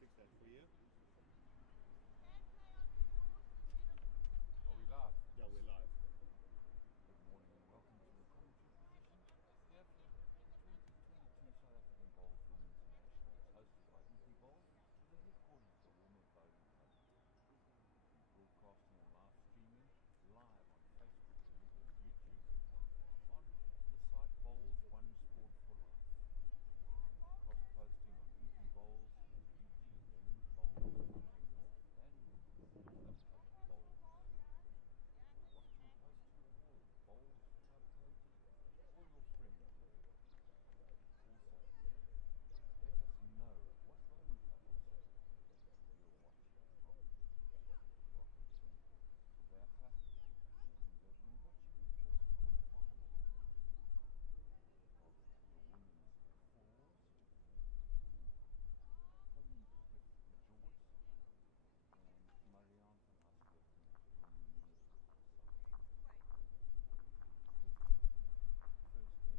fix that for you. Are we live? Yeah, we're live. Good morning and welcome to the commentary position here for the 2022 South African Bowls Women's Nationals, hosted by Municipals at the headquarters of the Walmer Bowling Club. Broadcasting and live streaming live on Facebook and YouTube on the site Bowls One Sport for Life. Cross-posting on EP Bowls, EP Women's Bowls, Bloemfontein North and Club Bowls. Watching close to your wall, Bowls Club pages or your friends. Also, let us know what bowling club or city you're watching from. Welcome to Gqeberha, and we're watching the first quarterfinal of the women's fours. Colleen Cricket George and Marianne van Asperg from the Municipals side. First game.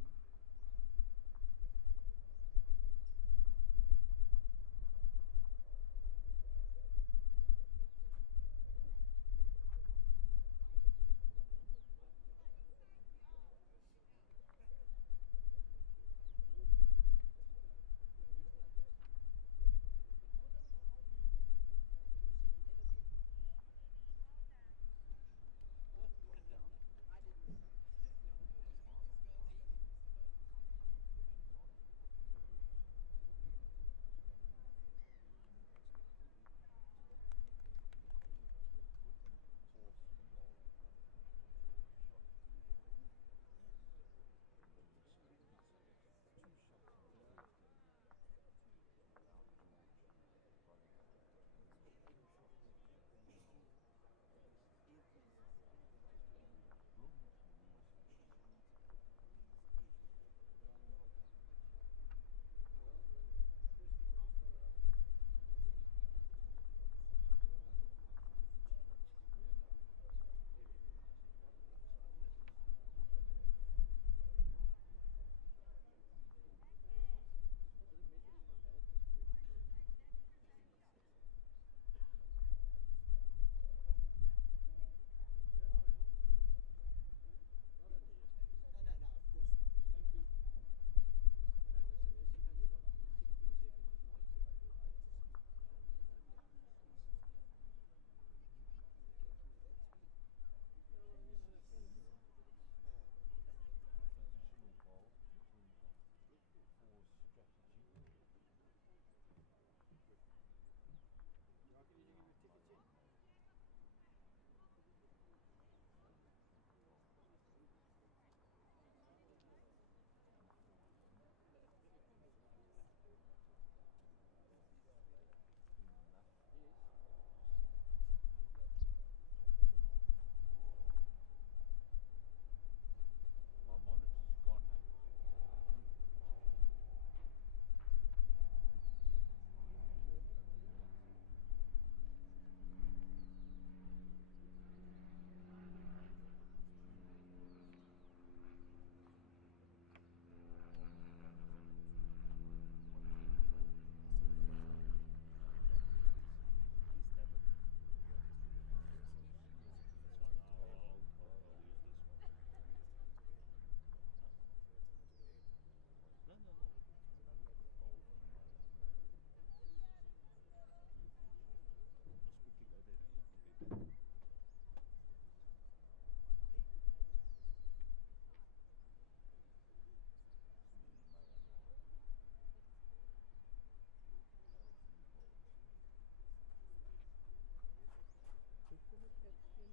My monitor's gone, eh?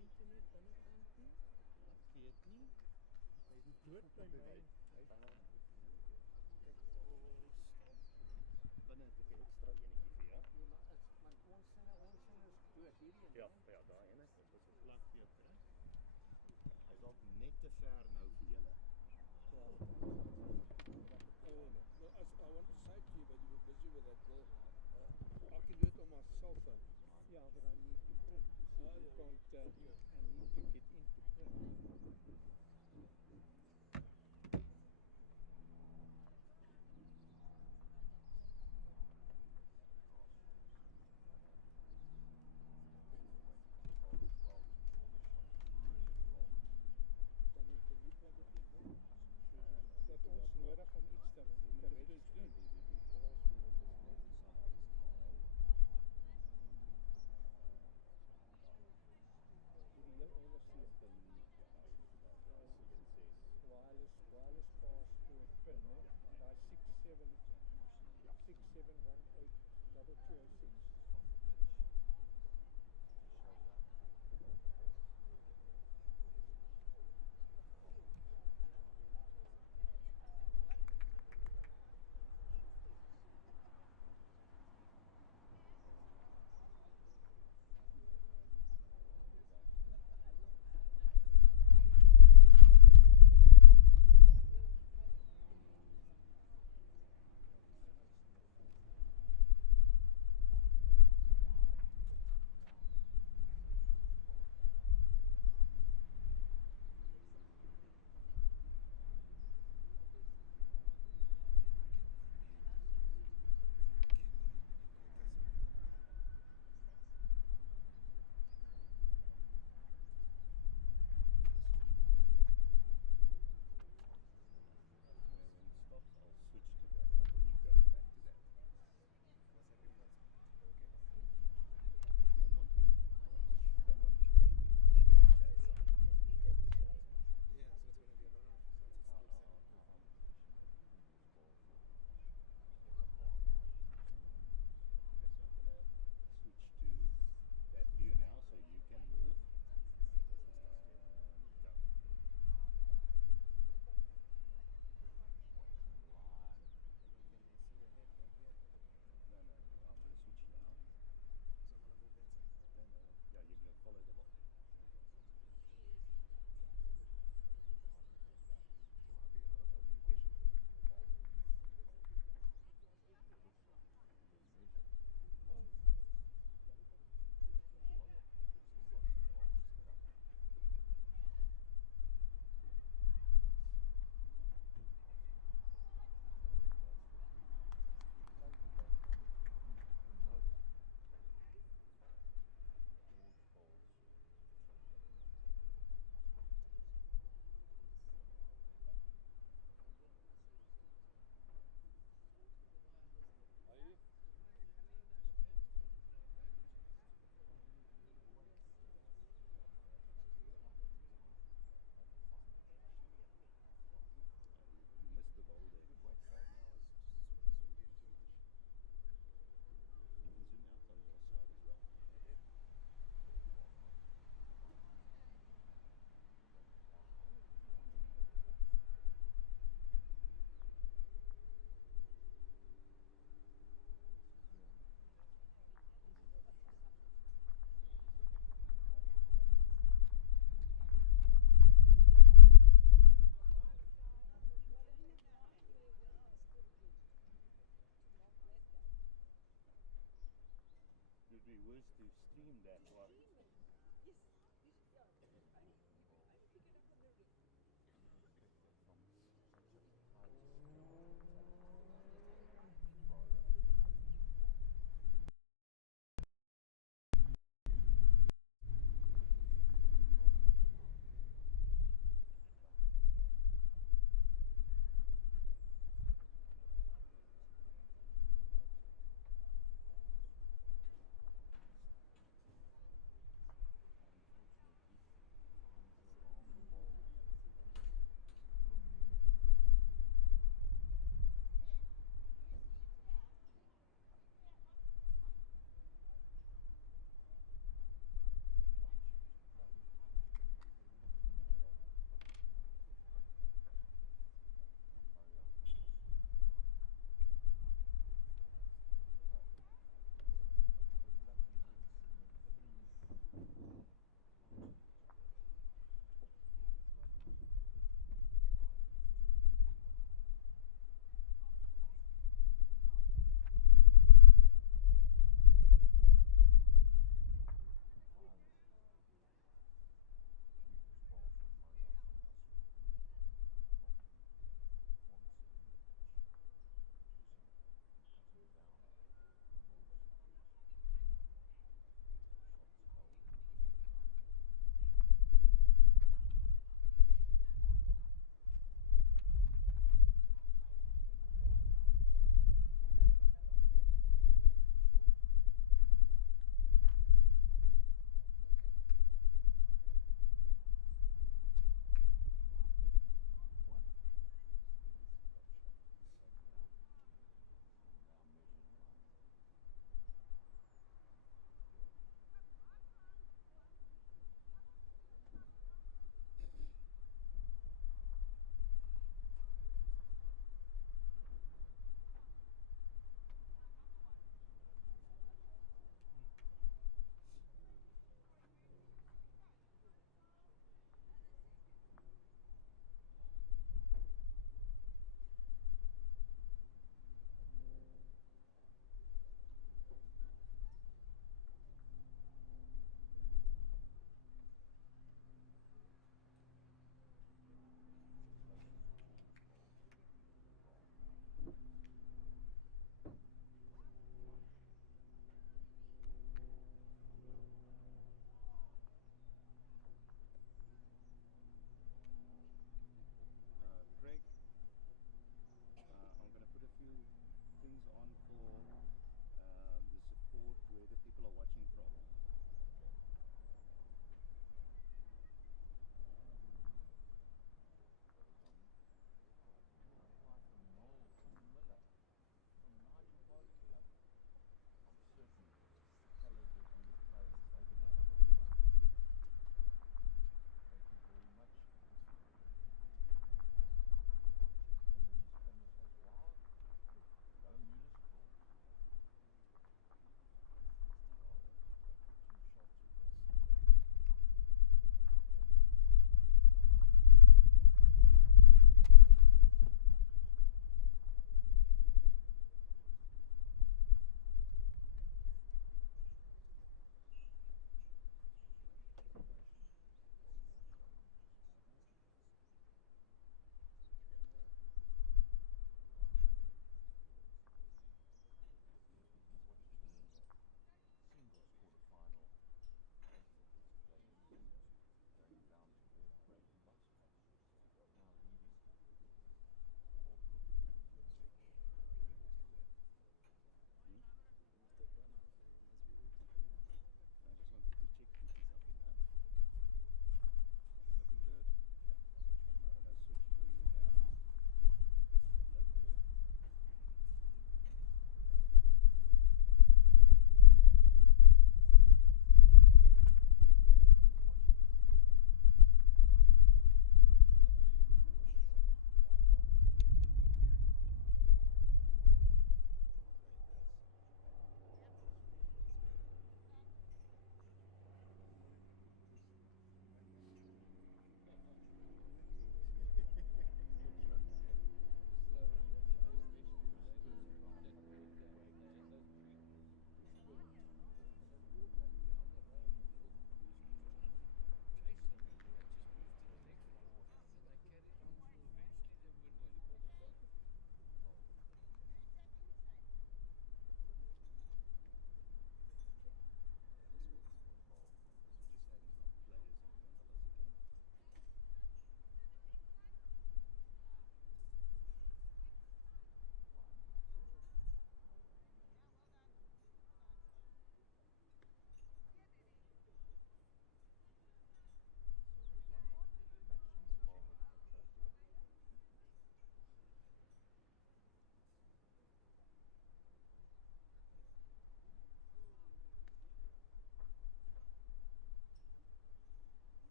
Internet binnekant nie. Ek weet nie. Hy is dood by my. Kyk, stop. Binne het ek 'n ekstra enetjie vir jou. Nee, maar ons sin is dood hierdie een. Ja, ja, daai ene. Dit is 'n plat Peter, hè. Hy's dalk net te ver nou vir julle. As I want to say to you, but you were busy with that bill. I can do it on my cell phone. Yeah, but I need to print. You see, you can't, I need to get into print. Grasshoppers. From 6718 2206. the pitch, to show that the ball's near the net.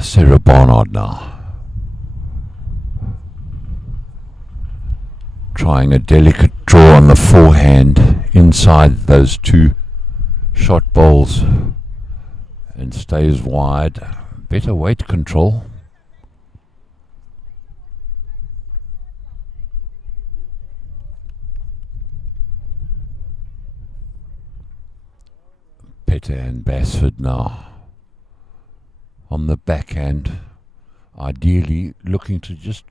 Sarah Barnard now. Trying a delicate draw on the forehand inside those two shot bowls and stays wide. Better weight control. Petter and Basford now on the backhand, ideally looking to just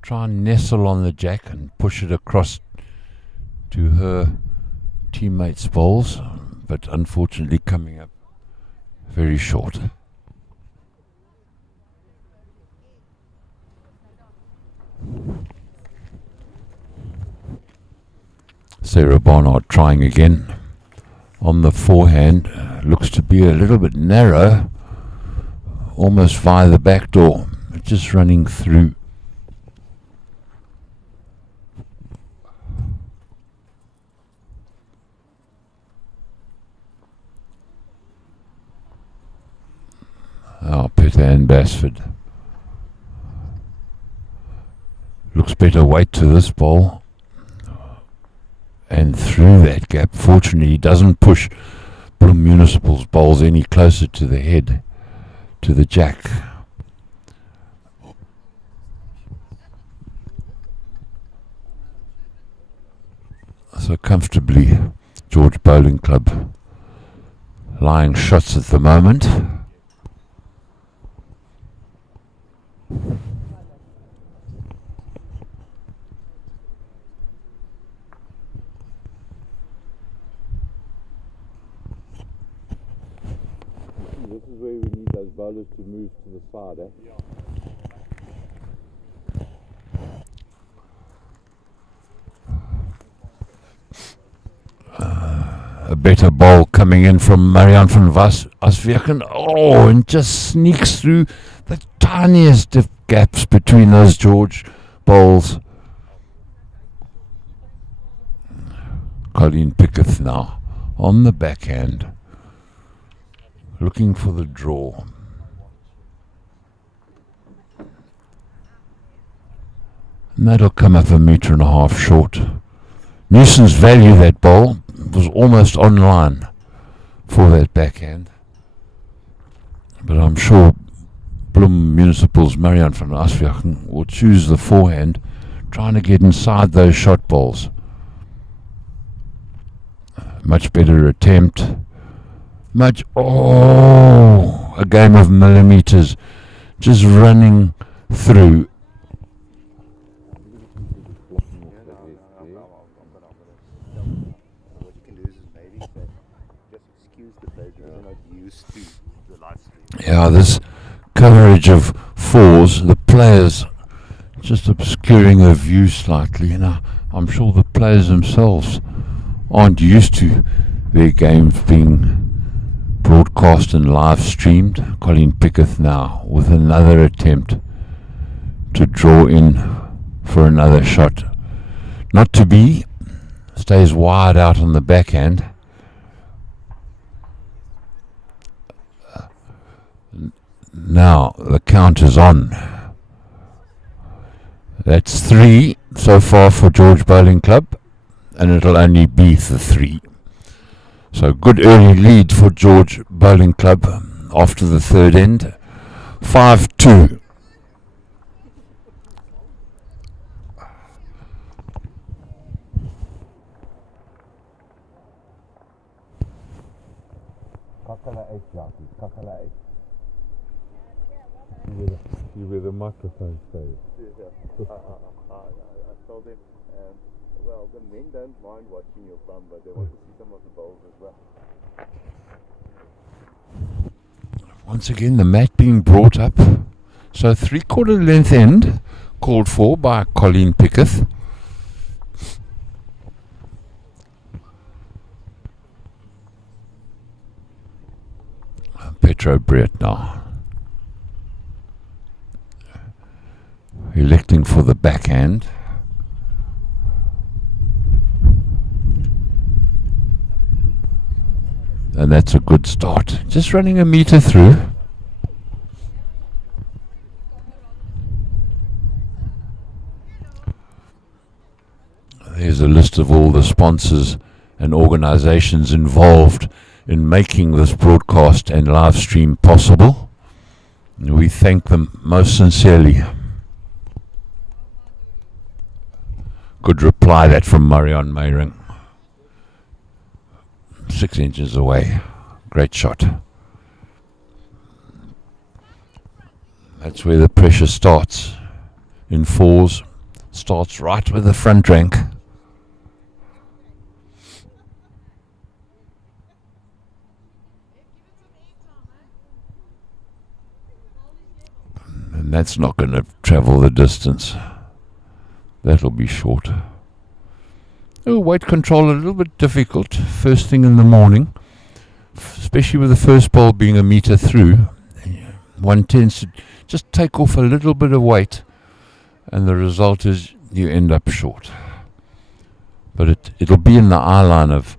try and nestle on the jack and push it across to her teammates' bowls, but unfortunately coming up very short. Sarah Barnard trying again on the forehand. Looks to be a little bit narrow, almost via the back door, just running through. Petter and Basford. Looks better weight to this ball. And through that gap, fortunately, he doesn't push Bloem Municipals bowls any closer to the head, to the jack. So comfortably, George Bowling Club lying shots at the moment. This is where we need those bowlers to move to the side, eh? Yeah. A better bowl coming in from Marianne van Asweken. Oh, and just sneaks through the tiniest of gaps between those George bowls. Colleen Pickett now on the backhand, looking for the draw. And that'll come up 1.5 meters short. Newson's value, that bowl, was almost on line for that backhand. But I'm sure Bloem Municipals' Marianne van Asweken will choose the forehand, trying to get inside those shot balls. Much better attempt. A game of millimeters, just running through. What you can do is maybe say, just excuse the players because they're not used to the live stream. Yeah, this coverage of fours, the players just obscuring the view slightly. I'm sure the players themselves aren't used to their games being broadcast and live streamed. Colleen Pickett now with another attempt to draw in for another shot. Not to be, stays wide out on the backhand. Now the count is on. That's 3 so far for George Bowling Club, and it'll only be the 3. So good early lead for George Bowling Club after the third end. 5-2. See where the microphone stays. I told them, well, the men don't mind watching your bum, but they want to see some of the bowls as well. Once again, the mat being brought up. So 3/4 length end called for by Colleen Pickett. Petro Brett now. Electing for the backhand. And that's a good start. Just running 1 meter through. There's a list of all the sponsors and organizations involved in making this broadcast and live stream possible. And we thank them most sincerely. Good reply, that from Marion Meyring. 6 inches away. Great shot. That's where the pressure starts. In fours, starts right with the front rank. And that's not going to travel the distance. That'll be short. Oh, weight control a little bit difficult first thing in the morning, especially with the first bowl being a meter through. One tends to just take off a little bit of weight, and the result is you end up short. But it'll be in the eye line of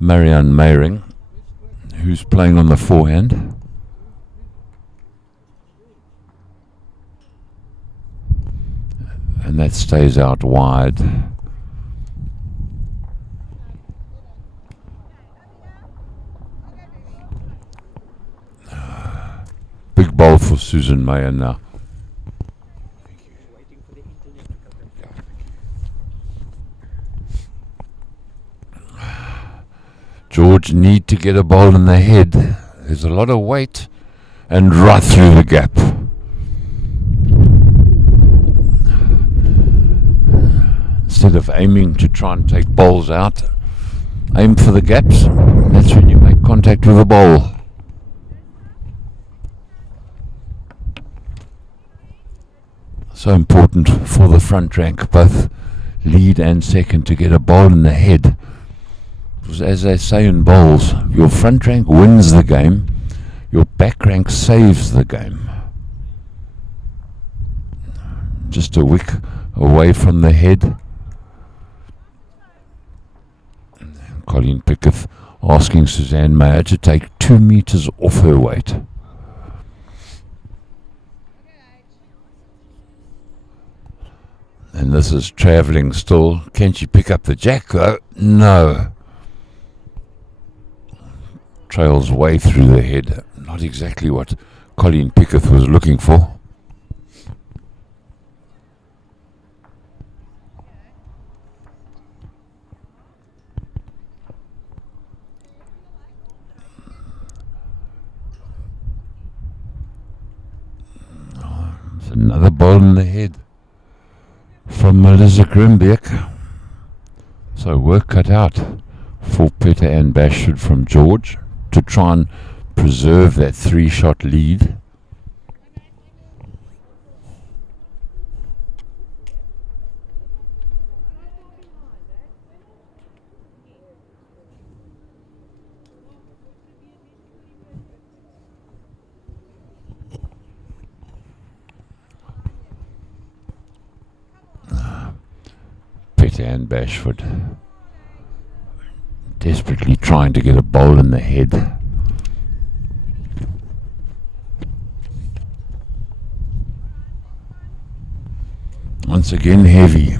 Marianne Meyring, who's playing on the forehand. And that stays out wide. Big bowl for Susan Meyer now. George need to get a ball in the head. There's a lot of weight and right through the gap. Instead of aiming to try and take balls out, aim for the gaps. That's when you make contact with the ball. So important for the front rank, both lead and second, to get a ball in the head. Because as they say in bowls, your front rank wins the game, your back rank saves the game. Just a wick away from the head. Colleen Pickett asking Suzanne Meyer to take 2 meters off her weight. And this is travelling still. Can she pick up the jack though? No. Trails way through the head. Not exactly what Colleen Pickett was looking for. Another ball in the head from Melissa Grimbeek. So work cut out for Peter and Bashford from George to try and preserve that 3-shot lead. And Bashford desperately trying to get a bowl in the head. Once again heavy.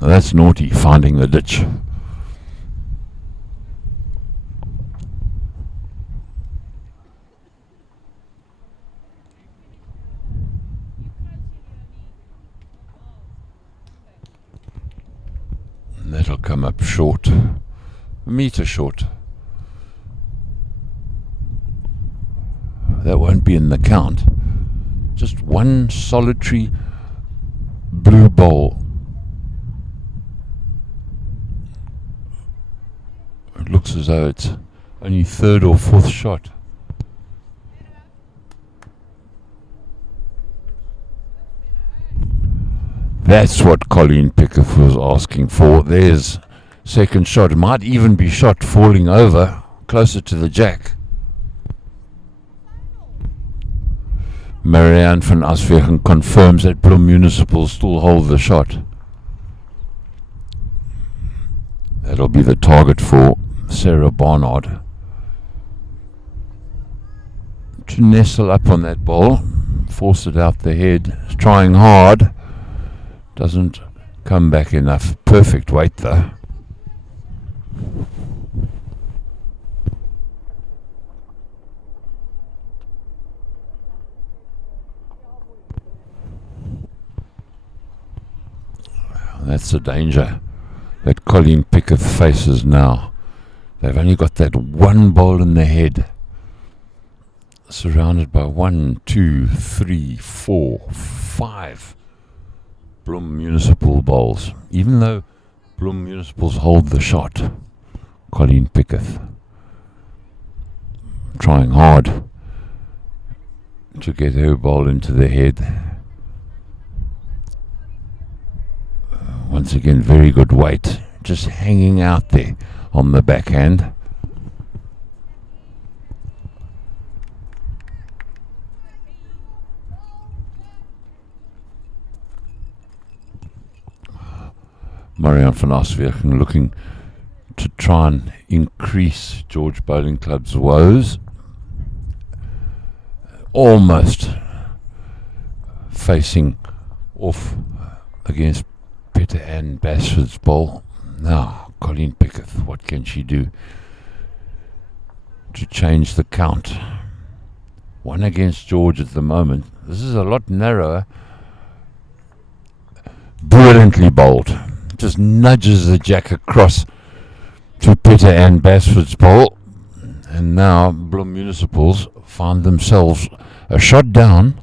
Now that's naughty, finding the ditch. That'll come up short, a meter short. That won't be in the count. Just one solitary blue ball. It looks as though it's only 3rd or 4th shot. That's what Colleen Pickett was asking for. There's second shot. It might even be shot falling over closer to the jack. Marianne van Aswegen confirms that Bloem Municipals still hold the shot. That'll be the target for Sarah Barnard. To nestle up on that ball, force it out the head, trying hard Doesn't come back enough. Perfect weight though. That's the danger that Colleen Picketh faces now. They've only got that one ball in the head, surrounded by 1, 2, 3, 4, 5 Bloem Municipal bowls. Even though Bloem Municipals hold the shot, Colleen Picketh trying hard to get her ball into the head. Once again, very good weight, just hanging out there on the backhand. Marianne van Aswegen looking to try and increase George Bowling Club's woes. Almost facing off against Peter Ann Bashford's ball. Now, Colleen Picketh, what can she do to change the count? 1 against George at the moment. This is a lot narrower. Brilliantly bowled. Just nudges the jack across to Peter Ann Bashford's ball. And now Bloem Municipals find themselves a shot down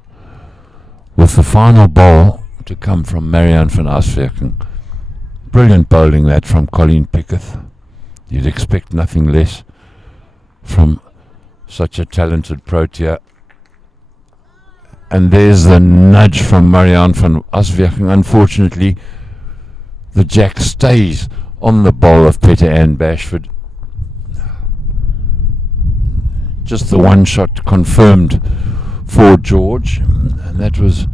with the final ball to come from Marianne van Aswegen. Brilliant bowling that from Colleen Picketh. You'd expect nothing less from such a talented Protea. And there's the nudge from Marianne van Aswegen. Unfortunately, the jack stays on the bowl of Peter Ann Bashford. Just the one shot confirmed for George, and that was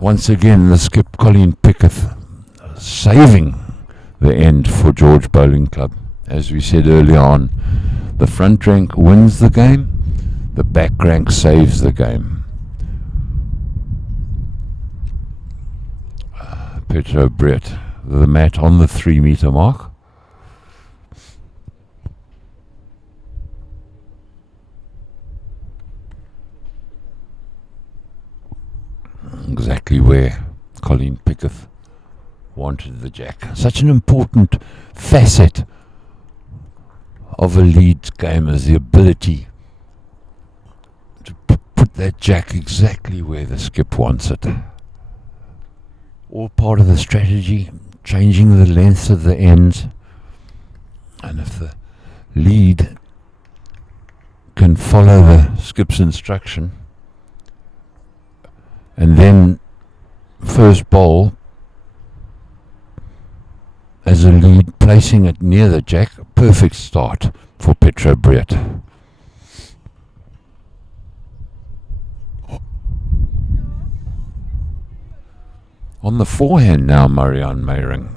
once again the skip Colleen Picketh saving the end for George Bowling Club. As we said earlier on, the front rank wins the game, the back rank saves the game. Petro Brett, the mat on the 3 meter mark. Exactly where Colleen Picketh wanted the jack. Such an important facet of a lead game is the ability to put that jack exactly where the skip wants it. All part of the strategy, changing the lengths of the ends. And if the lead can follow the skip's instruction, and then first bowl as a lead, placing it near the jack, perfect start for Petro Brett. On the forehand now, Marianne Meyring.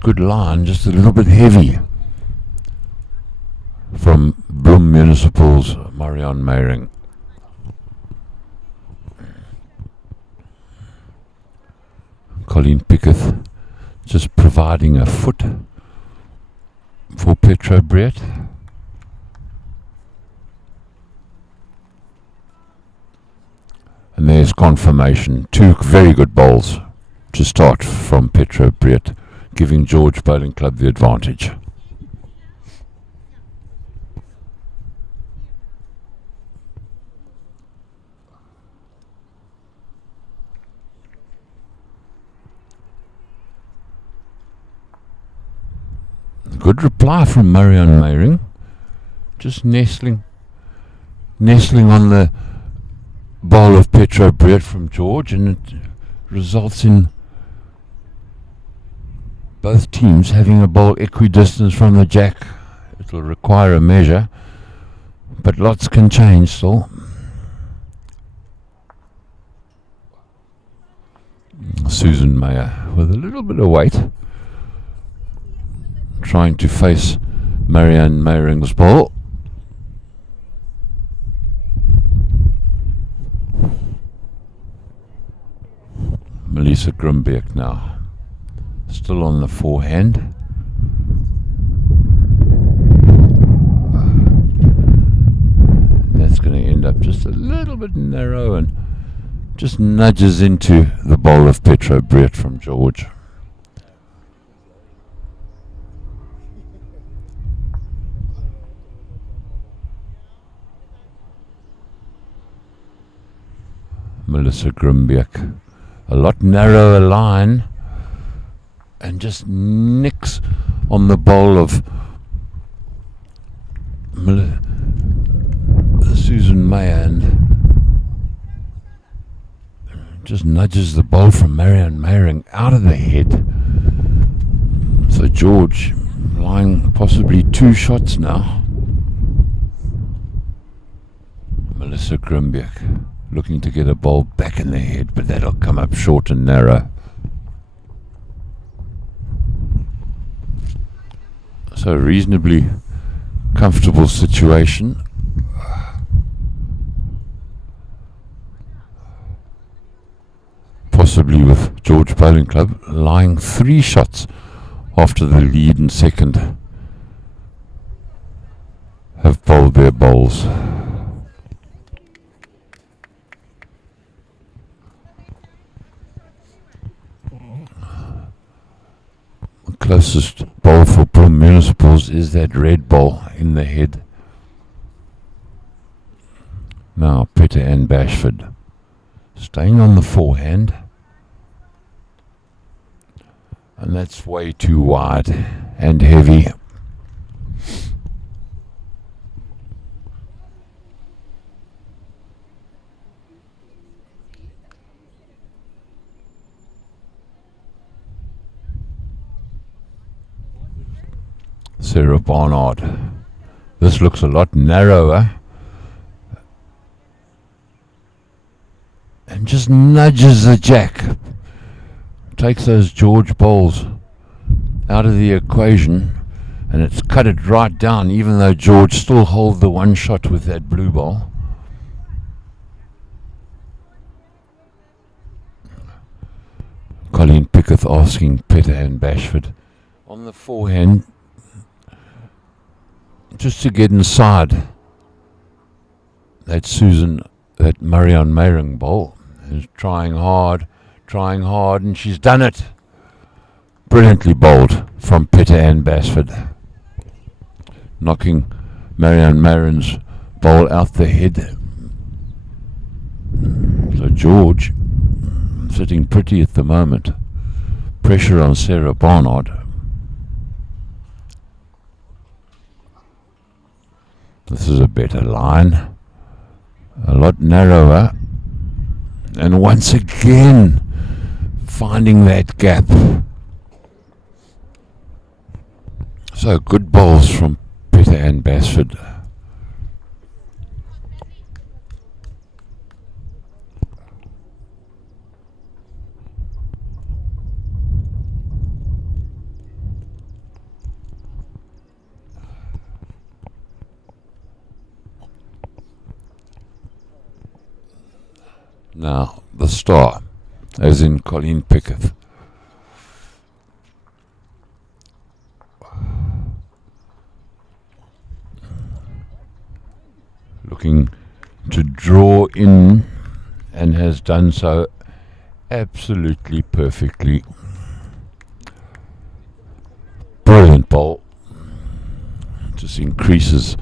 Good line, just a little bit heavy from Bloem Municipals, Marianne Meyring. Colleen Picketh just providing a foot for Petro Brett. And there's confirmation. 2 very good bowls to start from Petro Brett, giving George Bowling Club the advantage. Good reply from Marianne Meyring. Just nestling on the bowl of Petro Brett from George, and it results in both teams having a bowl equidistant from the jack. It'll require a measure, but lots can change still. Susan Meyer with a little bit of weight, trying to face Marianne Meyring's ball. Melissa Gqeberha now. Still on the forehand. That's going to end up just a little bit narrow and just nudges into the bowl of Petro Brett from George. Melissa Gqeberha, a lot narrower line, and just nicks on the bowl of Susan Mayer and just nudges the bowl from Marianne Meyering out of the head. So George lying possibly 2 shots now. Melissa Gqeberha looking to get a ball back in the head, but that'll come up short and narrow. So reasonably comfortable situation. Possibly with George Bowling Club lying 3 shots after the lead and second have bowled their bowls. The closest bowl for Municipals is that red bowl in the head. Now Peter and Bashford staying on the forehand, and that's way too wide and heavy. Sarah Barnard. This looks a lot narrower and just nudges the jack. Takes those George bowls out of the equation, and it's cut it right down, even though George still holds the 1 shot with that blue ball. Colleen Pickett asking Peter and Bashford on the forehand just to get inside that Marianne Meyering bowl. Is trying hard, and she's done it. Brilliantly bowled from Peter and Bashford, knocking Marianne Meyring's bowl out the head. So George sitting pretty at the moment. Pressure on Sarah Barnard. This is a better line, a lot narrower, and once again finding that gap. So good bowls from Peter and Bashford. Now, the star, as in Colleen Pickett. Looking to draw in, and has done so absolutely perfectly. Brilliant bowl. Just increases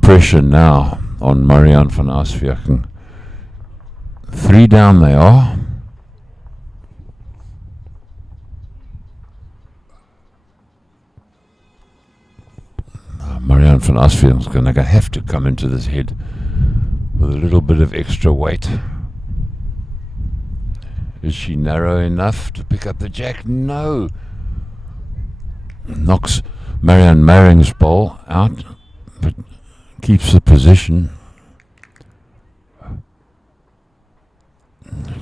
pressure now on Marianne van Asviaken. 3 down they are. Marianne van Asviaken is going to have to come into this head with a little bit of extra weight. Is she narrow enough to pick up the jack? No. Knocks Marianne Meyring's bowl out, but keeps the position.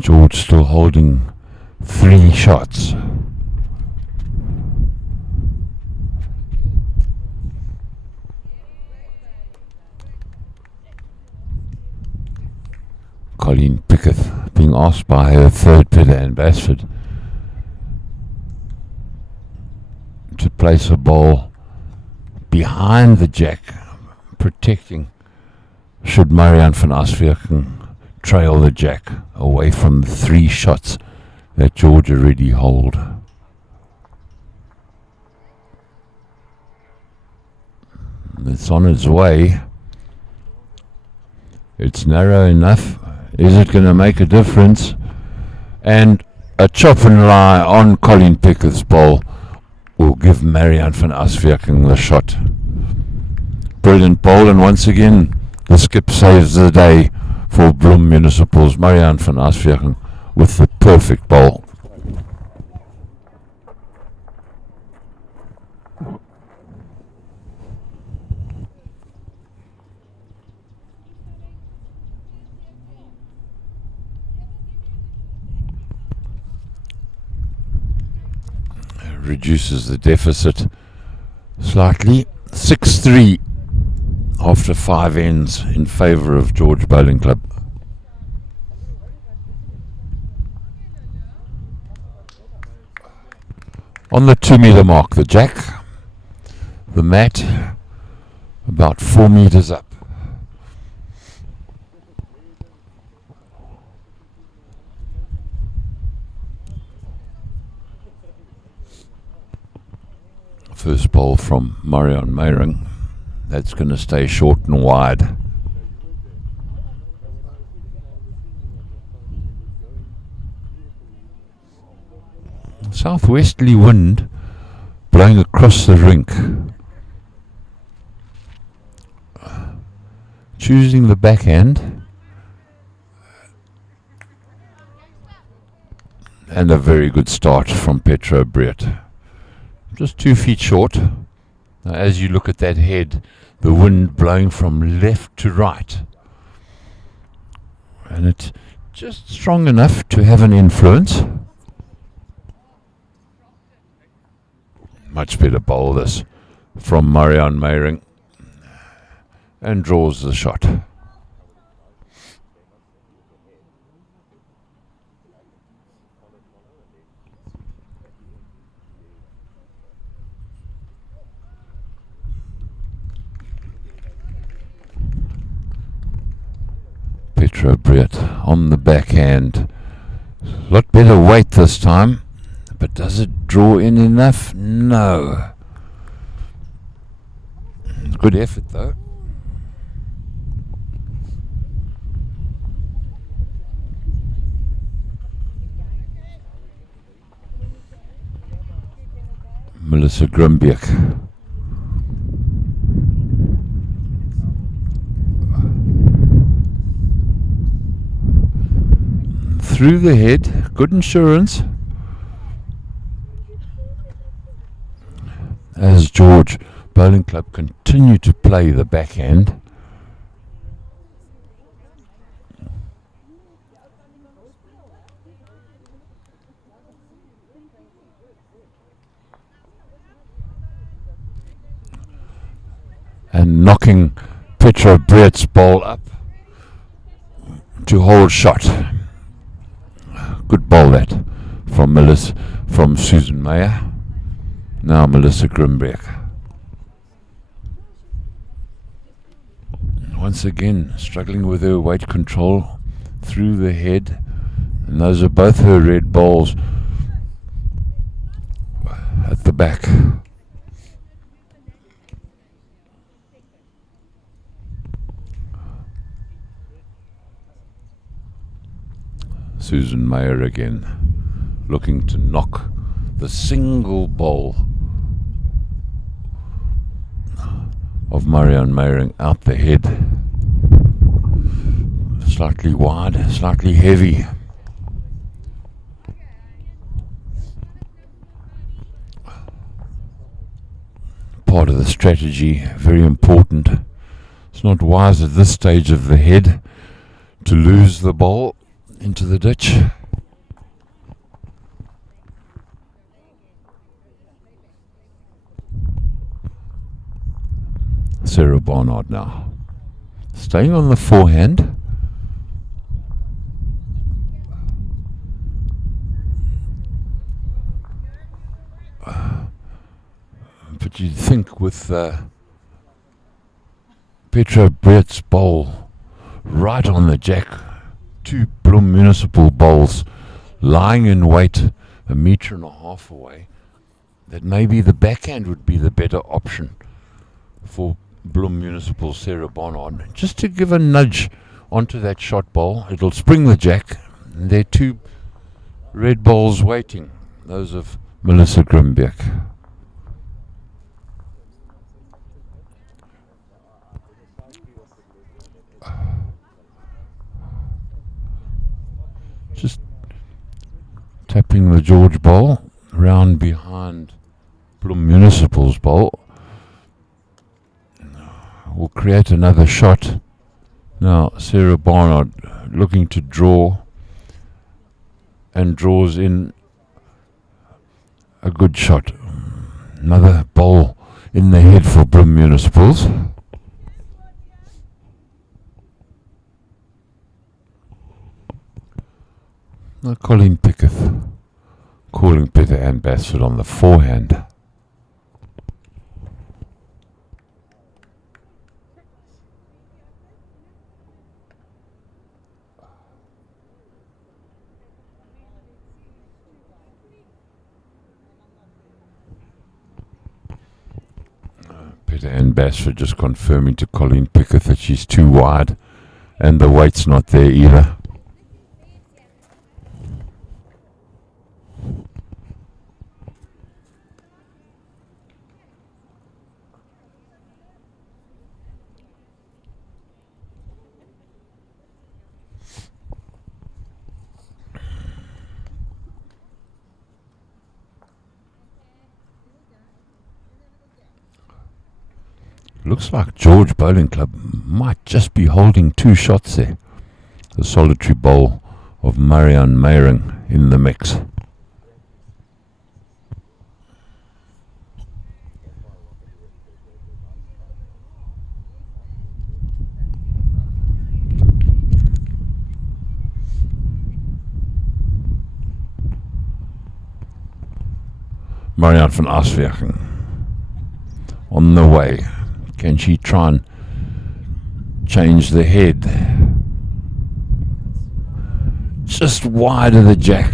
George still holding 3 shots. Colleen Pickett being asked by her third Peter and Bashford place a ball behind the jack, protecting should Marian van Aswierken trail the jack away from the 3 shots that George already hold. It's on its way. It's narrow enough. Is it going to make a difference? And a chop and lie on Colin Pickett's ball will give Marian van Aswierken the shot. Brilliant ball, and once again the skip saves the day for Bloem Municipals. Marian van Aswierken with the perfect ball. Reduces the deficit slightly. 6-3 after 5 ends in favour of George Bowling Club. On the 2 metre mark, the jack, the mat about 4 metres up. First ball from Marian Meyring. That's going to stay short and wide. Southwesterly wind blowing across the rink. Choosing the backhand. And a very good start from Petro Breert. Just 2 feet short. Now, as you look at that head, the wind blowing from left to right, and it's just strong enough to have an influence. Much better bowl this from Marian Meyring, and draws the shot. Petro Breert on the backhand. A lot better weight this time, but does it draw in enough? No. Good effort though. Melissa Grimbeek. Through the head, good insurance. As George Bowling Club continue to play the backhand. And knocking Petro Breert's ball up to hold shot. Good ball that from Susan Meyer. Now Melissa Grimbeek. Once again struggling with her weight control through the head, and those are both her red balls at the back. Susan Meyer again, looking to knock the single ball of Marian Meyring out the head. Slightly wide, slightly heavy. Part of the strategy, very important. It's not wise at this stage of the head to lose the ball into the ditch. Sarah Barnard now. Staying on the forehand. But you'd think with Petra Brett's bowl right on the jack, two Bloem Municipal bowls lying in wait a metre and a half away, that maybe the backhand would be the better option for Bloem Municipal Sarah Barnard, just to give a nudge onto that shot bowl. It'll spring the jack, and there are two red bowls waiting, those of Melissa Grimbeck. Just tapping the George bowl round behind Bloem Municipal's bowl will create another shot. Now Sarah Barnard looking to draw, and draws in a good shot. Another bowl in the head for Bloem Municipals. Now Colleen Pickett calling Peter Ann Basford on the forehand. Peter Ann Basford just confirming to Colleen Pickett that she's too wide and the weight's not there either. Looks like George Bowling Club might just be holding two shots there. The solitary bowl of Marianne Meyering in the mix. Marianne van Aswerking on the way. Can she try and change the head? Just wide of the jack.